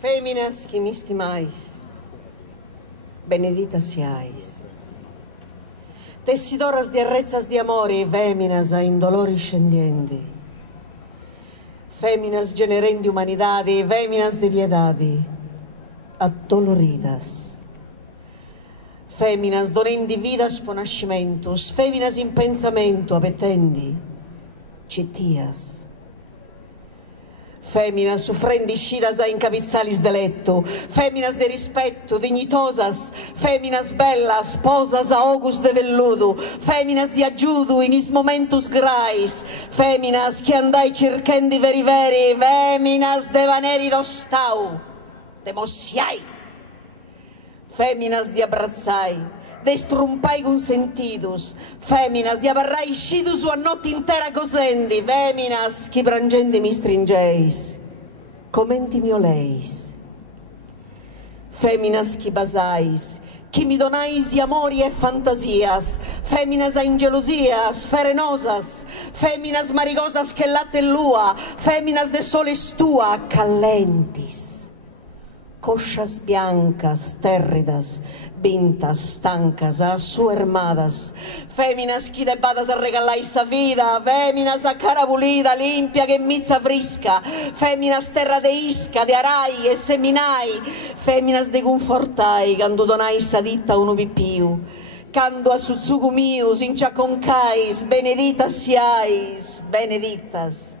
Féminas que me estimais, benedita siais. Tessidoras de arrezzas de amore, feminas a indolori scendienti. Feminas generendi humanidade, feminas de piedade, addoloridas. Feminas donendi vidas po nascimentos, feminas in pensamento, apetendi, cittias. Feminas sufrendiscidas a incapizalis de letto, feminas de rispetto, dignitosas, feminas bellas, posas a ogus de velludo, feminas di aggiudu in is momentus grais, feminas che andai circhendi veri veri, feminas de vaneri d'ostau, de mossiai, feminas di abbrazzai, de strumpai consentidos, feminas di abarrai scidus a notte intera cosendi, feminas chi prangendi mi stringeis, comenti mi oleis, feminas chi basais, chi mi donais amori e fantasias, feminas a ingelosias, ferenosas, feminas marigosas che latte lua, feminas de soles tua, callentis, coxas biancas, terridas, vintas, stancas, assuermadas, feminas chi debadas a regalai sa vida, feminas a cara pulida, limpia che mizza frisca, feminas terra de isca, de arai e seminai, feminas de confortai, quando donai sa ditta uno pipiu, quando a suzzugu mius, inciaconcais, beneditas siais, beneditas.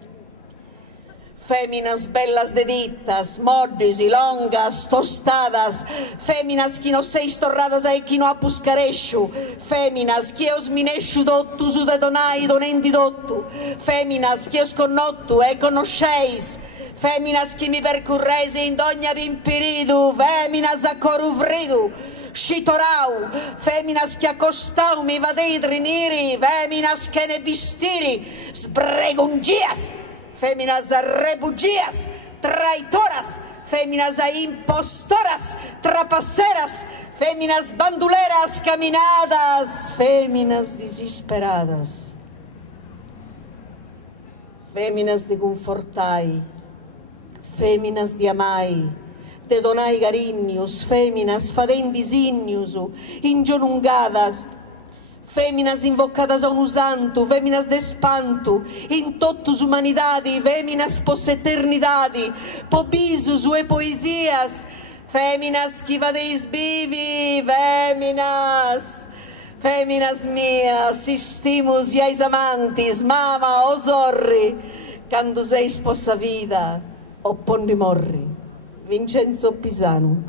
Feminas bellas de ditas, moddis, longas, tostadas, feminas chi no seis torradas e chi no appuscaresciu, feminas chi eus minesciu dottu su de donai donendi dottu, feminas chi eus connottu e conosceis, feminas chi mi percurresi in dogna pimpiridu, feminas a coruvridu, scitorau, feminas che accostau mi vadei triniri, feminas che ne bistiri, sbregungias, feminas rebugias, traitoras, feminas impostoras, trapaceras, feminas banduleras, caminadas, feminas desesperadas, feminas de confortai, feminas de amai, de donai carinhos, feminas fadendi signius, ingiolungadas, feminas invocadas a un santo, feminas de espanto, in totus humanidade, feminas pos eternidade, po bisus e poesias, feminas que vadeis vivi, feminas, feminas mias, estimus e ais amantes, mama, osorri, quando seis possa vida, o pondi morri. Vincenzo Pisano.